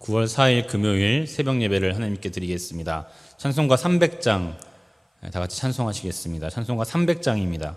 9월 4일 금요일 새벽 예배를 하나님께 드리겠습니다. 찬송가 300장 다 같이 찬송하시겠습니다. 찬송가 300장입니다.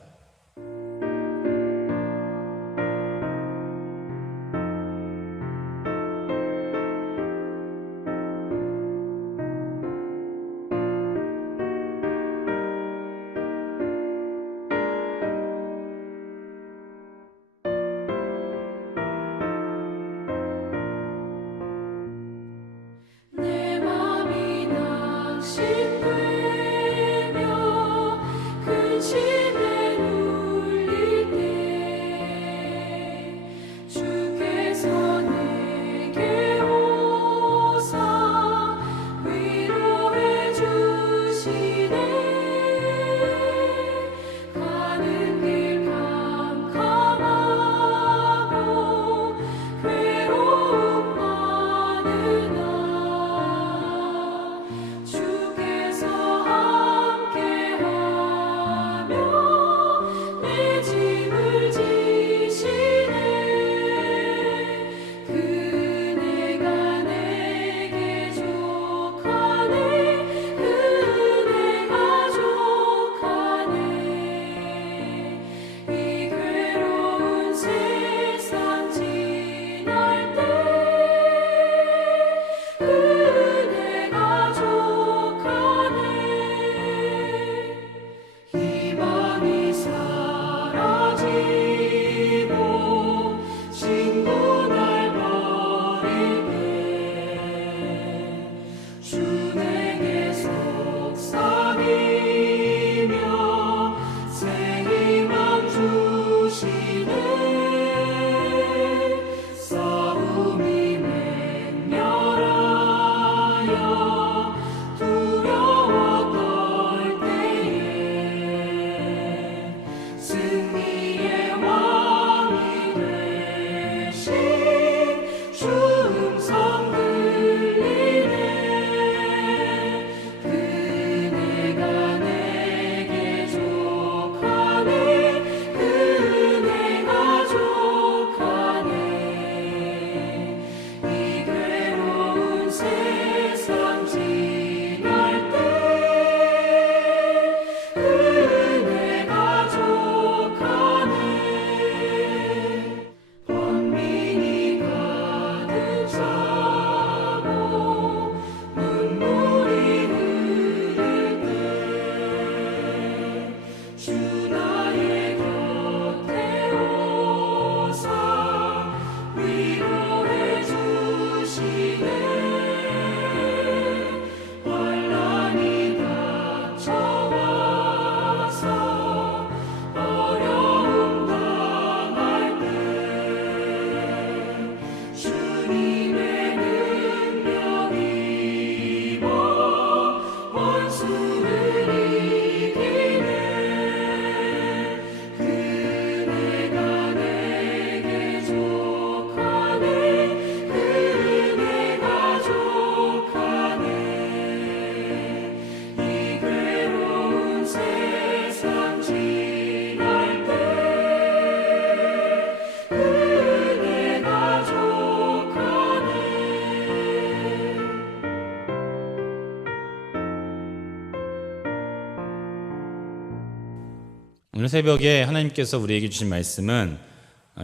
오늘 새벽에 하나님께서 우리에게 주신 말씀은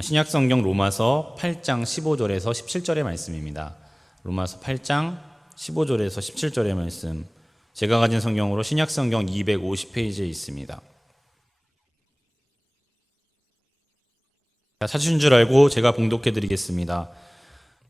신약성경 로마서 8장 15절에서 17절의 말씀입니다. 로마서 8장 15절에서 17절의 말씀, 제가 가진 성경으로 신약성경 250페이지에 있습니다. 찾으신 줄 알고 제가 봉독해 드리겠습니다.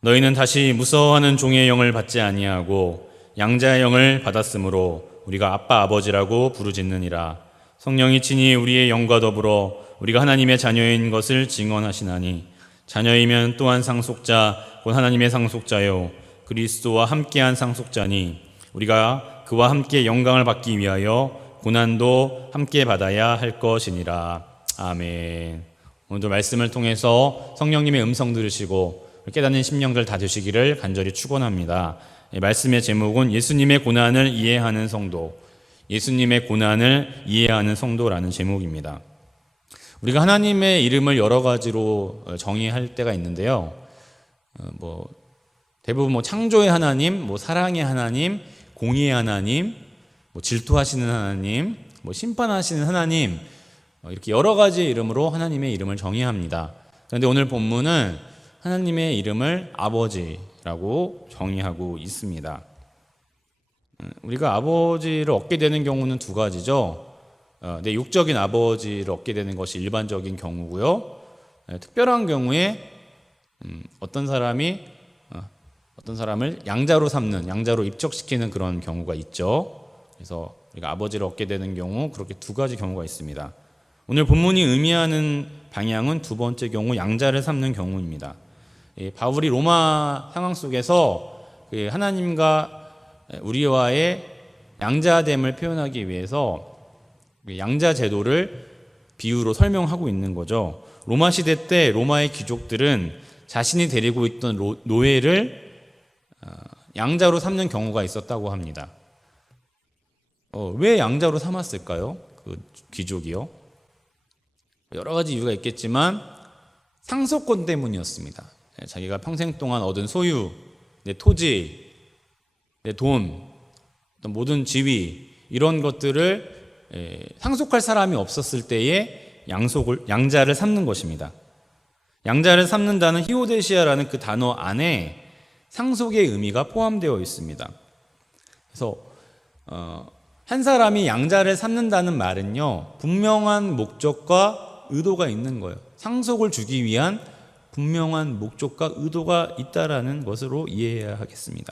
너희는 다시 무서워하는 종의 영을 받지 아니하고 양자의 영을 받았으므로 우리가 아빠 아버지라고 부르짖느니라. 성령이 친히 우리의 영과 더불어 우리가 하나님의 자녀인 것을 증언하시나니 자녀이면 또한 상속자 곧 하나님의 상속자요 그리스도와 함께한 상속자니 우리가 그와 함께 영광을 받기 위하여 고난도 함께 받아야 할 것이니라. 아멘. 오늘도 말씀을 통해서 성령님의 음성 들으시고 깨닫는 심령들 다 되시기를 간절히 축원합니다. 말씀의 제목은 예수님의 고난을 이해하는 성도, 예수님의 고난을 이해하는 성도라는 제목입니다. 우리가 하나님의 이름을 여러 가지로 정의할 때가 있는데요. 대부분 뭐 창조의 하나님, 뭐 사랑의 하나님, 공의의 하나님, 뭐 질투하시는 하나님, 뭐 심판하시는 하나님, 이렇게 여러 가지 이름으로 하나님의 이름을 정의합니다. 그런데 오늘 본문은 하나님의 이름을 아버지라고 정의하고 있습니다. 우리가 아버지를 얻게 되는 경우는 두 가지죠. 내 육적인 아버지를 얻게 되는 것이 일반적인 경우고요. 특별한 경우에 어떤 사람을 양자로 삼는, 양자로 입적시키는 그런 경우가 있죠. 그래서 우리가 아버지를 얻게 되는 경우, 그렇게 두 가지 경우가 있습니다. 오늘 본문이 의미하는 방향은 두 번째 경우, 양자를 삼는 경우입니다. 바울이 로마 상황 속에서 하나님과 우리와의 양자됨을 표현하기 위해서 양자 제도를 비유로 설명하고 있는 거죠. 로마 시대 때 로마의 귀족들은 자신이 데리고 있던 노예를 양자로 삼는 경우가 있었다고 합니다. 왜 양자로 삼았을까요? 그 귀족이요. 여러 가지 이유가 있겠지만 상속권 때문이었습니다. 자기가 평생 동안 얻은 소유, 내 토지, 내 돈, 어떤 모든 지위, 이런 것들을 상속할 사람이 없었을 때에 양자를 삼는 것입니다. 양자를 삼는다는 히오데시아라는 그 단어 안에 상속의 의미가 포함되어 있습니다. 그래서 한 사람이 양자를 삼는다는 말은요, 분명한 목적과 의도가 있는 거예요. 상속을 주기 위한 분명한 목적과 의도가 있다라는 것으로 이해해야 하겠습니다.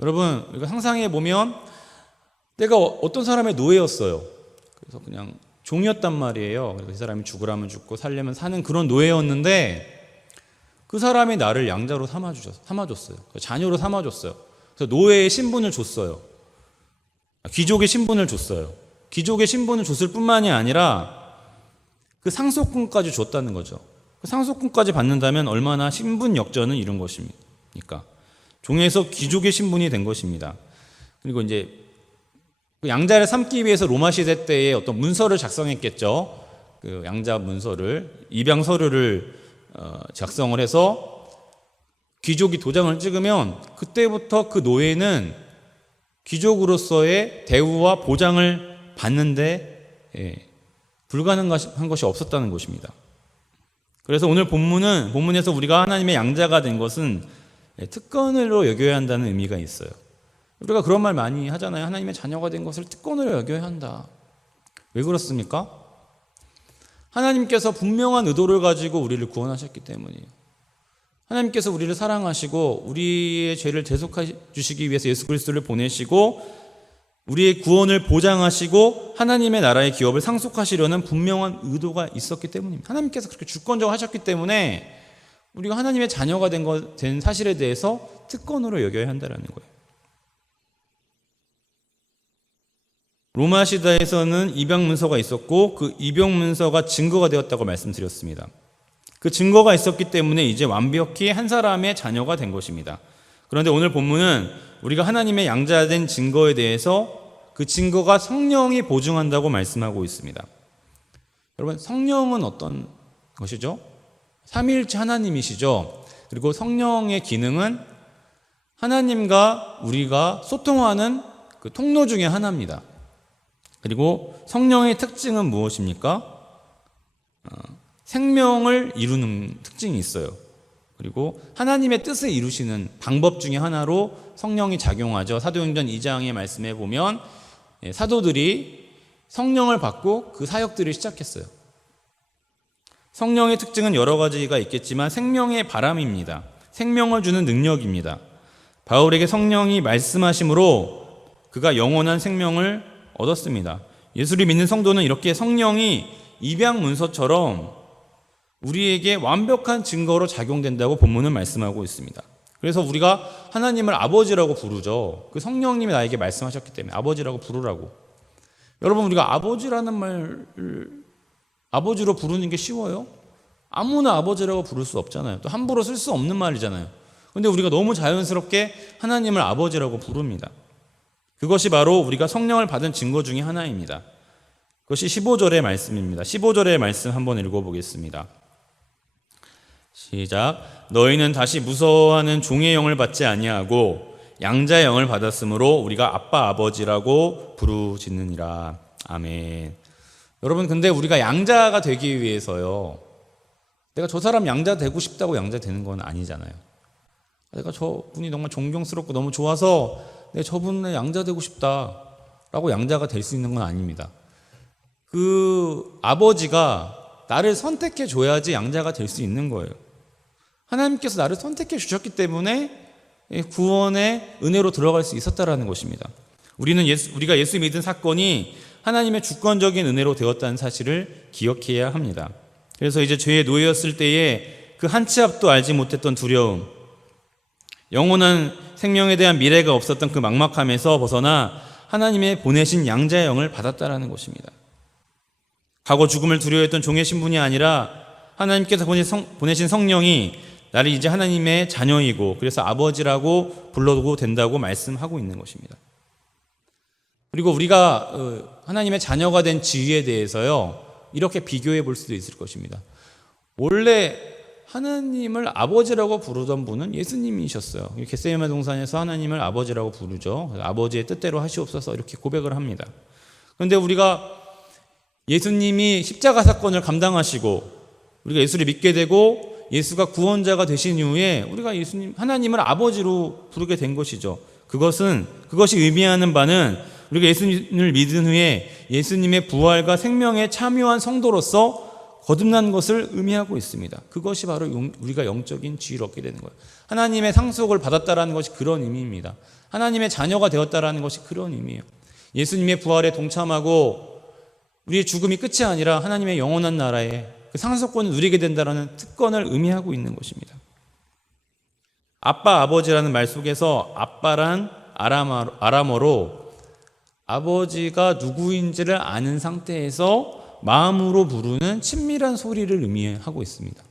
여러분, 우리가 상상해 보면 내가 어떤 사람의 노예였어요. 그래서 그냥 종이었단 말이에요. 그래서 그 사람이 죽으라면 죽고 살려면 사는 그런 노예였는데 그 사람이 나를 양자로 삼아줬어요. 자녀로 삼아줬어요. 그래서 노예의 신분을 줬어요. 귀족의 신분을 줬어요. 귀족의 신분을 줬을 뿐만이 아니라 그 상속권까지 줬다는 거죠. 그 상속권까지 받는다면 얼마나 신분 역전을 이룬 것입니까? 종에서 귀족의 신분이 된 것입니다. 그리고 이제 그 양자를 삼기 위해서 로마 시대 때에 어떤 문서를 작성했겠죠. 그 양자 문서를, 입양 서류를 작성을 해서 귀족이 도장을 찍으면 그때부터 그 노예는 귀족으로서의 대우와 보장을 받는데 불가능한 것이 없었다는 것입니다. 그래서 오늘 본문에서 우리가 하나님의 양자가 된 것은 특권으로 여겨야 한다는 의미가 있어요. 우리가 그런 말 많이 하잖아요. 하나님의 자녀가 된 것을 특권으로 여겨야 한다. 왜 그렇습니까? 하나님께서 분명한 의도를 가지고 우리를 구원하셨기 때문이에요. 하나님께서 우리를 사랑하시고 우리의 죄를 대속해 주시기 위해서 예수 그리스도를 보내시고 우리의 구원을 보장하시고 하나님의 나라의 기업을 상속하시려는 분명한 의도가 있었기 때문입니다. 하나님께서 그렇게 주권적으로 하셨기 때문에 우리가 하나님의 자녀가 된 사실에 대해서 특권으로 여겨야 한다는 거예요. 로마 시대에서는 입양 문서가 있었고 그 입양 문서가 증거가 되었다고 말씀드렸습니다. 그 증거가 있었기 때문에 이제 완벽히 한 사람의 자녀가 된 것입니다. 그런데 오늘 본문은 우리가 하나님의 양자된 증거에 대해서 그 증거가 성령이 보증한다고 말씀하고 있습니다. 여러분, 성령은 어떤 것이죠? 삼위일체 하나님이시죠. 그리고 성령의 기능은 하나님과 우리가 소통하는 그 통로 중에 하나입니다. 그리고 성령의 특징은 무엇입니까? 생명을 이루는 특징이 있어요. 그리고 하나님의 뜻을 이루시는 방법 중에 하나로 성령이 작용하죠. 사도행전 2장의 말씀에 보면 사도들이 성령을 받고 그 사역들을 시작했어요. 성령의 특징은 여러 가지가 있겠지만 생명의 바람입니다. 생명을 주는 능력입니다. 바울에게 성령이 말씀하심으로 그가 영원한 생명을 얻었습니다. 예수를 믿는 성도는 이렇게 성령이 입양 문서처럼 우리에게 완벽한 증거로 작용된다고 본문은 말씀하고 있습니다. 그래서 우리가 하나님을 아버지라고 부르죠. 그 성령님이 나에게 말씀하셨기 때문에 아버지라고 부르라고. 여러분, 우리가 아버지라는 말을 아버지로 부르는 게 쉬워요? 아무나 아버지라고 부를 수 없잖아요. 또 함부로 쓸 수 없는 말이잖아요. 그런데 우리가 너무 자연스럽게 하나님을 아버지라고 부릅니다. 그것이 바로 우리가 성령을 받은 증거 중에 하나입니다. 그것이 15절의 말씀입니다. 15절의 말씀 한번 읽어보겠습니다. 시작. 너희는 다시 무서워하는 종의 영을 받지 아니하고 양자의 영을 받았으므로 우리가 아빠 아버지라고 부르짖느니라. 아멘. 여러분, 근데 우리가 양자가 되기 위해서요, 내가 저 사람 양자 되고 싶다고 양자 되는 건 아니잖아요. 내가 저분이 정말 존경스럽고 너무 좋아서 내가 저분의 양자 되고 싶다라고 양자가 될 수 있는 건 아닙니다. 그 아버지가 나를 선택해 줘야지 양자가 될 수 있는 거예요. 하나님께서 나를 선택해 주셨기 때문에 구원의 은혜로 들어갈 수 있었다라는 것입니다. 우리가 예수 믿은 사건이 하나님의 주권적인 은혜로 되었다는 사실을 기억해야 합니다. 그래서 이제 죄의 노예였을 때에 그 한 치 앞도 알지 못했던 두려움, 영원한 생명에 대한 미래가 없었던 그 막막함에서 벗어나 하나님의 보내신 양자의 영을 받았다라는 것입니다. 과거 죽음을 두려워했던 종의 신분이 아니라 하나님께서 보내신 성령이 나를 이제 하나님의 자녀이고 그래서 아버지라고 불러도 된다고 말씀하고 있는 것입니다. 그리고 우리가 하나님의 자녀가 된 지위에 대해서요, 이렇게 비교해 볼 수도 있을 것입니다. 원래 하나님을 아버지라고 부르던 분은 예수님이셨어요. 겟세마네 동산에서 하나님을 아버지라고 부르죠. 아버지의 뜻대로 하시옵소서 이렇게 고백을 합니다. 그런데 우리가 예수님이 십자가 사건을 감당하시고 우리가 예수를 믿게 되고 예수가 구원자가 되신 이후에 우리가 하나님을 아버지로 부르게 된 것이죠. 그것이 의미하는 바는 우리가 예수님을 믿은 후에 예수님의 부활과 생명에 참여한 성도로서 거듭난 것을 의미하고 있습니다. 그것이 바로 우리가 영적인 지위를 얻게 되는 거예요. 하나님의 상속을 받았다라는 것이 그런 의미입니다. 하나님의 자녀가 되었다라는 것이 그런 의미예요. 예수님의 부활에 동참하고 우리의 죽음이 끝이 아니라 하나님의 영원한 나라에 그 상속권을 누리게 된다라는 특권을 의미하고 있는 것입니다. 아빠, 아버지라는 말 속에서 아빠란 아람어로 아버지가 누구인지를 아는 상태에서 마음으로 부르는 친밀한 소리를 의미하고 있습니다.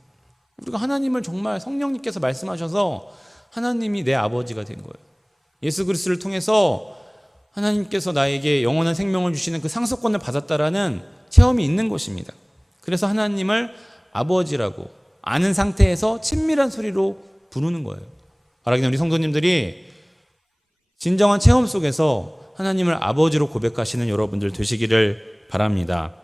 우리가 하나님을 정말 성령님께서 말씀하셔서 하나님이 내 아버지가 된 거예요. 예수 그리스도를 통해서 하나님께서 나에게 영원한 생명을 주시는 그 상속권을 받았다라는 체험이 있는 것입니다. 그래서 하나님을 아버지라고 아는 상태에서 친밀한 소리로 부르는 거예요. 바라기는 우리 성도님들이 진정한 체험 속에서 하나님을 아버지로 고백하시는 여러분들 되시기를 바랍니다.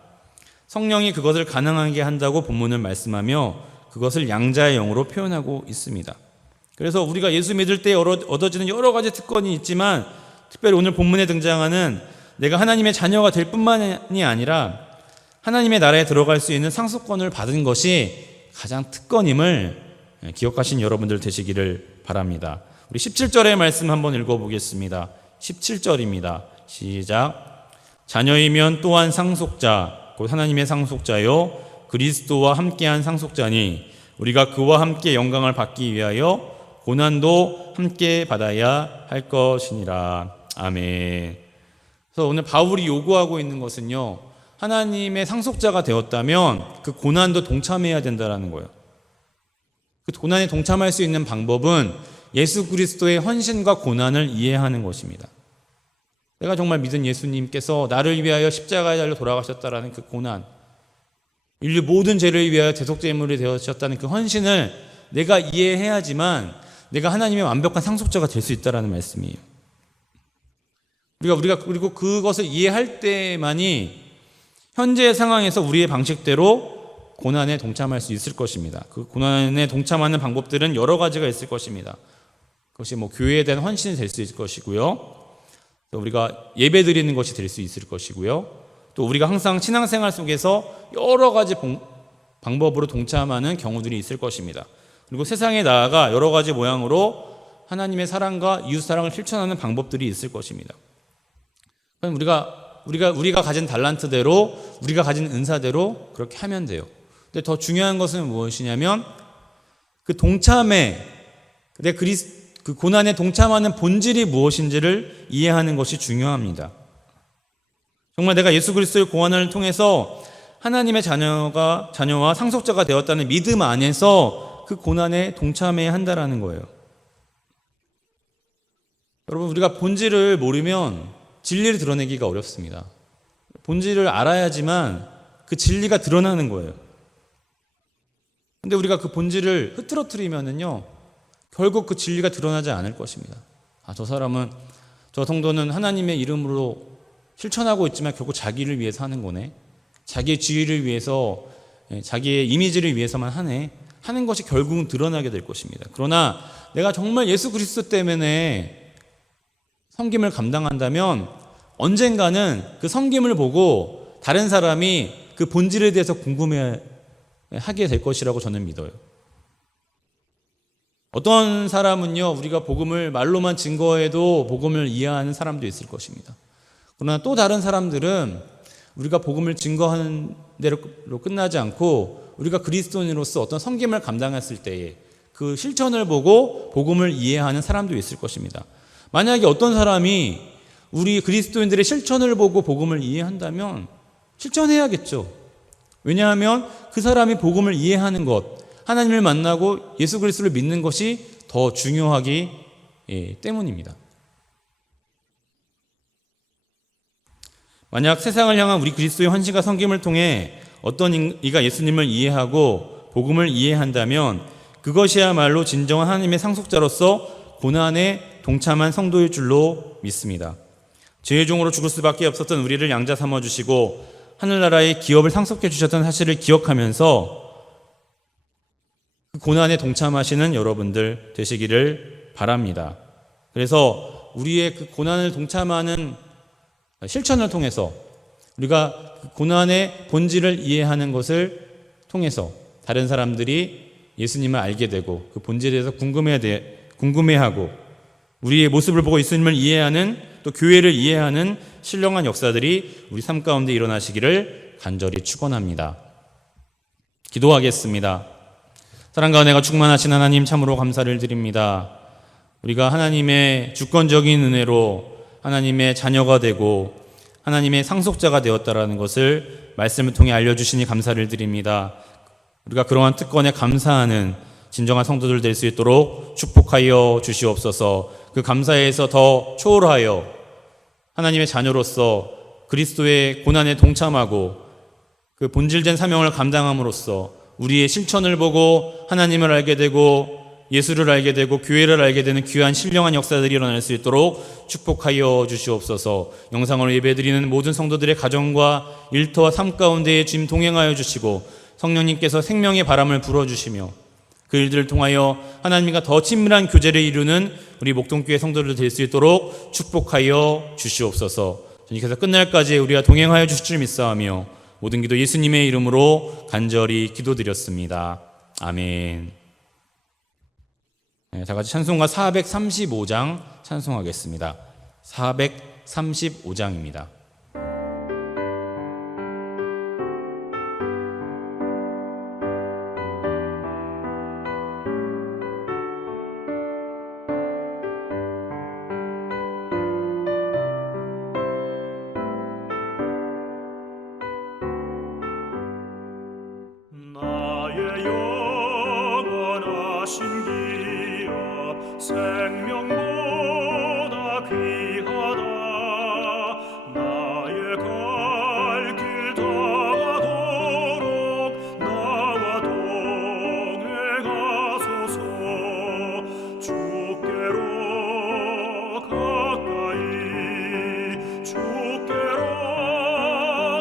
성령이 그것을 가능하게 한다고 본문을 말씀하며 그것을 양자의 영으로 표현하고 있습니다. 그래서 우리가 예수 믿을 때 얻어지는 여러 가지 특권이 있지만 특별히 오늘 본문에 등장하는 내가 하나님의 자녀가 될 뿐만이 아니라 하나님의 나라에 들어갈 수 있는 상속권을 받은 것이 가장 특권임을 기억하신 여러분들 되시기를 바랍니다. 우리 17절의 말씀 한번 읽어보겠습니다. 17절입니다. 시작. 자녀이면 또한 상속자, 곧 하나님의 상속자요 그리스도와 함께한 상속자니 우리가 그와 함께 영광을 받기 위하여 고난도 함께 받아야 할 것이니라. 아멘. 그래서 오늘 바울이 요구하고 있는 것은요, 하나님의 상속자가 되었다면 그 고난도 동참해야 된다는 거예요. 그 고난에 동참할 수 있는 방법은 예수 그리스도의 헌신과 고난을 이해하는 것입니다. 내가 정말 믿은 예수님께서 나를 위하여 십자가에 달려 돌아가셨다라는 그 고난, 인류 모든 죄를 위하여 대속제물이 되어주셨다는 그 헌신을 내가 이해해야지만 내가 하나님의 완벽한 상속자가 될 수 있다는 말씀이에요. 우리가 그리고 그것을 이해할 때만이 현재의 상황에서 우리의 방식대로 고난에 동참할 수 있을 것입니다. 그 고난에 동참하는 방법들은 여러 가지가 있을 것입니다. 그것이 교회에 대한 헌신이 될 수 있을 것이고요. 또 우리가 예배 드리는 것이 될 수 있을 것이고요. 또 우리가 항상 신앙생활 속에서 여러 가지 방법으로 동참하는 경우들이 있을 것입니다. 그리고 세상에 나아가 여러 가지 모양으로 하나님의 사랑과 이웃 사랑을 실천하는 방법들이 있을 것입니다. 그럼 우리가 가진 달란트대로 우리가 가진 은사대로 그렇게 하면 돼요. 근데 더 중요한 것은 무엇이냐면 그 동참에 그 고난에 동참하는 본질이 무엇인지를 이해하는 것이 중요합니다. 정말 내가 예수 그리스도의 고난을 통해서 하나님의 자녀와 상속자가 되었다는 믿음 안에서 그 고난에 동참해야 한다라는 거예요. 여러분, 우리가 본질을 모르면 진리를 드러내기가 어렵습니다. 본질을 알아야지만 그 진리가 드러나는 거예요. 근데 우리가 그 본질을 흐트러뜨리면은요, 결국 그 진리가 드러나지 않을 것입니다. 저 사람은, 저 성도는 하나님의 이름으로 실천하고 있지만 결국 자기를 위해서 하는 거네. 자기의 지위를 위해서, 자기의 이미지를 위해서만 하네. 하는 것이 결국은 드러나게 될 것입니다. 그러나 내가 정말 예수 그리스도 때문에 섬김을 감당한다면 언젠가는 그 섬김을 보고 다른 사람이 그 본질에 대해서 궁금해하게 될 것이라고 저는 믿어요. 어떤 사람은요, 우리가 복음을 말로만 증거해도 복음을 이해하는 사람도 있을 것입니다. 그러나 또 다른 사람들은 우리가 복음을 증거하는 대로 끝나지 않고 우리가 그리스도인으로서 어떤 섬김을 감당했을 때에 그 실천을 보고 복음을 이해하는 사람도 있을 것입니다. 만약에 어떤 사람이 우리 그리스도인들의 실천을 보고 복음을 이해한다면 실천해야겠죠. 왜냐하면 그 사람이 복음을 이해하는 것, 하나님을 만나고 예수 그리스도를 믿는 것이 더 중요하기 때문입니다. 만약 세상을 향한 우리 그리스도의 헌신과 섬김을 통해 어떤 이가 예수님을 이해하고 복음을 이해한다면 그것이야말로 진정한 하나님의 상속자로서 고난에 동참한 성도일 줄로 믿습니다. 죄의 종으로 죽을 수밖에 없었던 우리를 양자 삼아주시고 하늘나라의 기업을 상속해 주셨던 사실을 기억하면서 그 고난에 동참하시는 여러분들 되시기를 바랍니다. 그래서 우리의 그 고난을 동참하는 실천을 통해서 우리가 그 고난의 본질을 이해하는 것을 통해서 다른 사람들이 예수님을 알게 되고 그 본질에 대해서 궁금해하고 우리의 모습을 보고 예수님을 이해하는, 또 교회를 이해하는 신령한 역사들이 우리 삶 가운데 일어나시기를 간절히 축원합니다. 기도하겠습니다. 사랑과 은혜가 충만하신 하나님, 참으로 감사를 드립니다. 우리가 하나님의 주권적인 은혜로 하나님의 자녀가 되고 하나님의 상속자가 되었다라는 것을 말씀을 통해 알려주시니 감사를 드립니다. 우리가 그러한 특권에 감사하는 진정한 성도들 될 수 있도록 축복하여 주시옵소서. 그 감사에서 더 초월하여 하나님의 자녀로서 그리스도의 고난에 동참하고 그 본질된 사명을 감당함으로써 우리의 실천을 보고 하나님을 알게 되고 예수를 알게 되고 교회를 알게 되는 귀한 신령한 역사들이 일어날 수 있도록 축복하여 주시옵소서. 영상으로 예배드리는 모든 성도들의 가정과 일터와 삶 가운데에 주님 동행하여 주시고 성령님께서 생명의 바람을 불어주시며 그 일들을 통하여 하나님과 더 친밀한 교제를 이루는 우리 목동교회 성도들 될 수 있도록 축복하여 주시옵소서. 주님께서 끝날까지 우리와 동행하여 주실 줄 믿사오며 모든 기도 예수님의 이름으로 간절히 기도드렸습니다. 아멘. 다 같이 찬송가 435장 찬송하겠습니다. 435장입니다. 생명보다 귀하다. 나의 갈 길 다가도록 나와 동행하소서. 주께로 가까이 주께로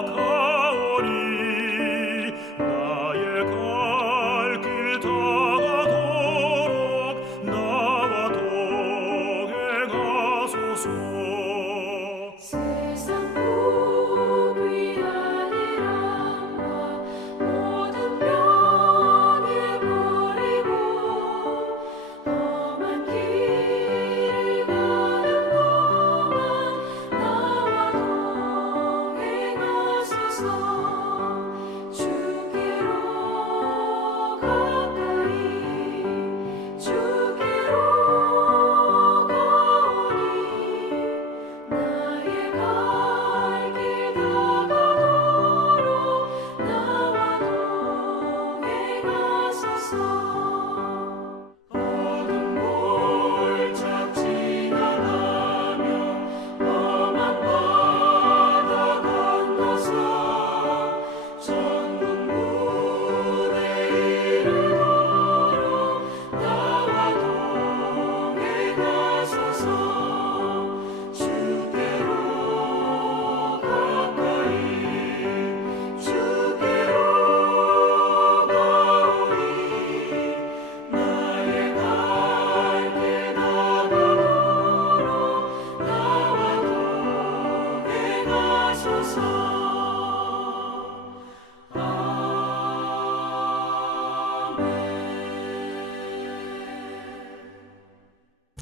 가오니 나의 갈 길 다가도록 나와 동행하소서.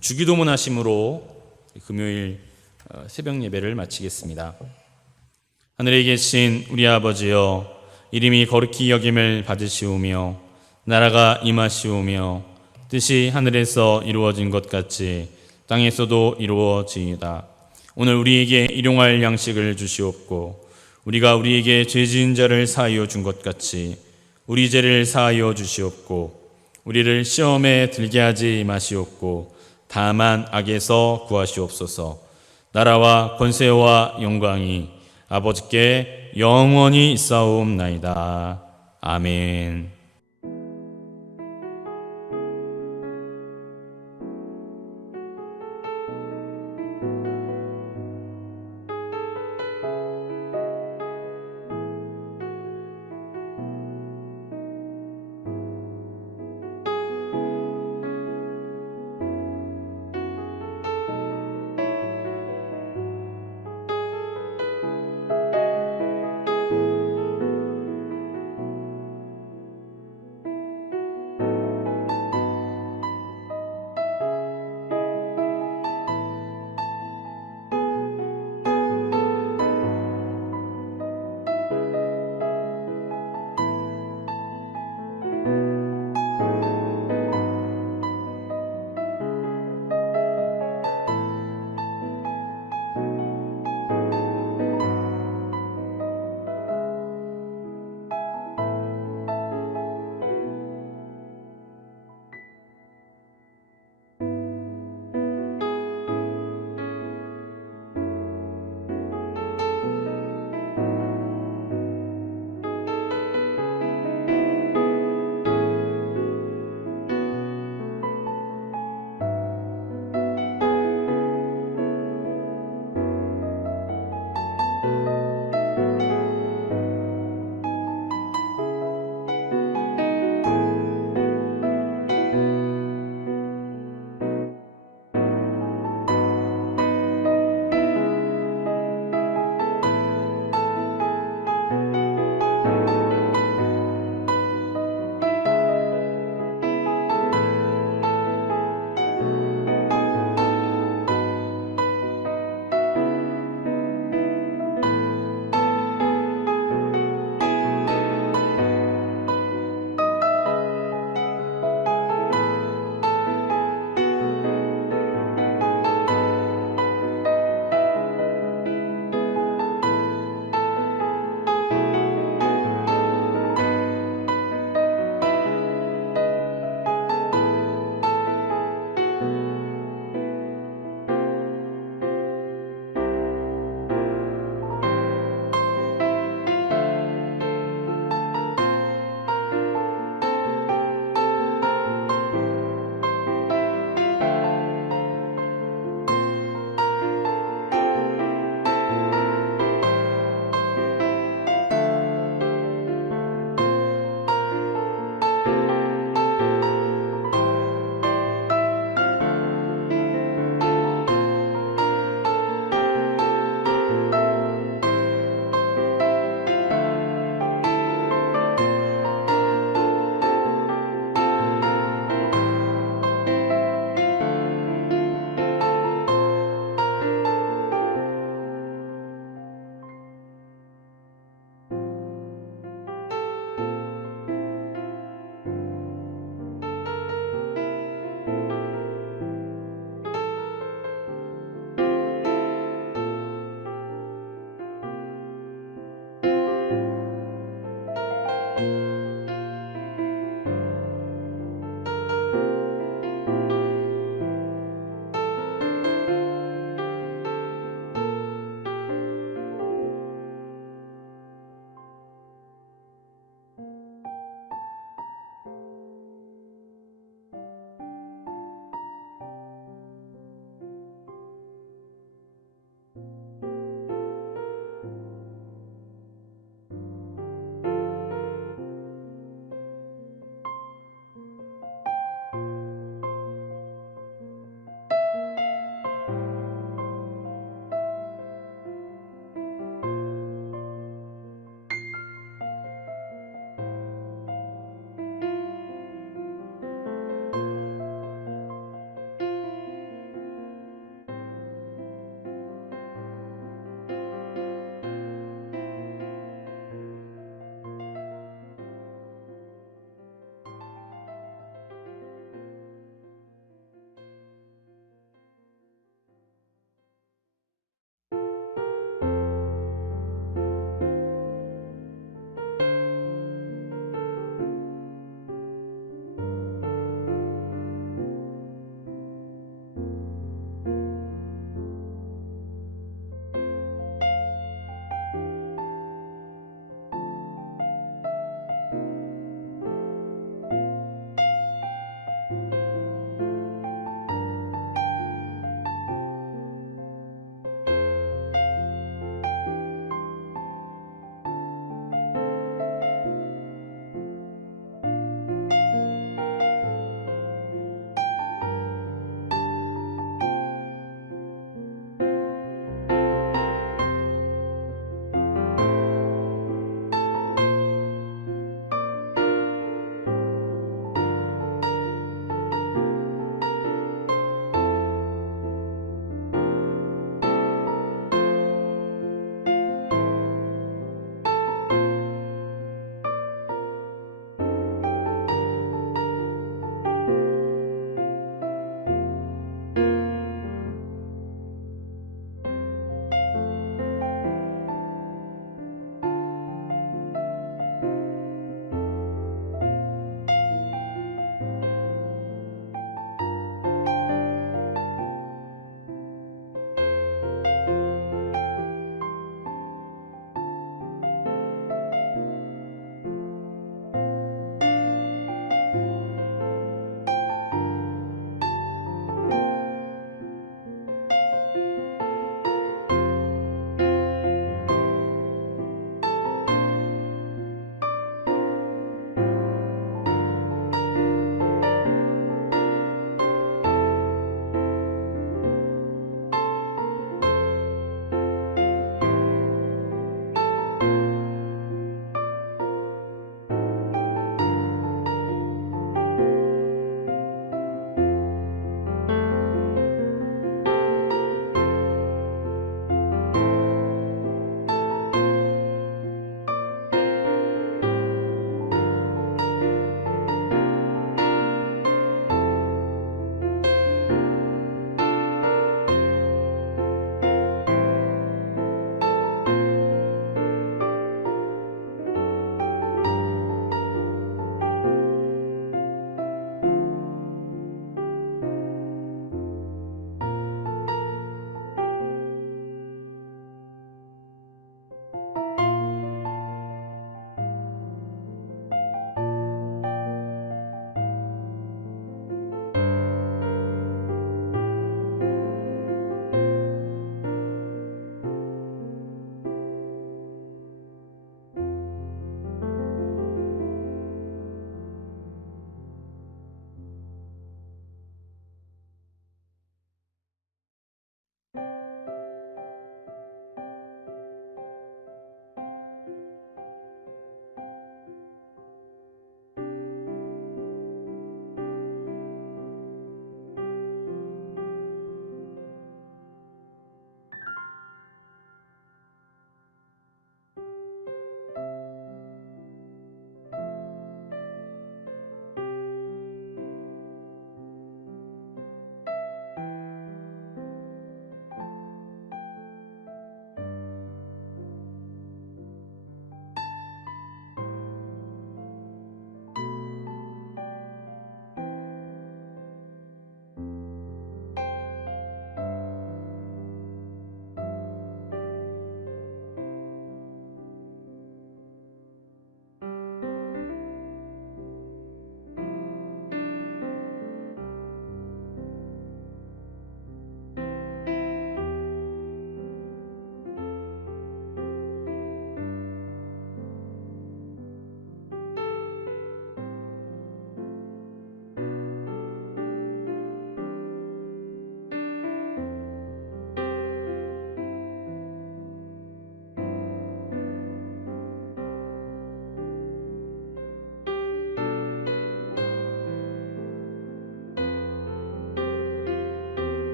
주기도문 하심으로 금요일 새벽 예배를 마치겠습니다. 하늘에 계신 우리 아버지여, 이름이 거룩히 여김을 받으시오며 나라가 임하시오며 뜻이 하늘에서 이루어진 것 같이 땅에서도 이루어지이다. 오늘 우리에게 일용할 양식을 주시옵고 우리가 우리에게 죄 지은 자를 사하여 준 것 같이 우리 죄를 사하여 주시옵고 우리를 시험에 들게 하지 마시옵고 다만 악에서 구하시옵소서. 나라와 권세와 영광이 아버지께 영원히 있사옵나이다. 아멘.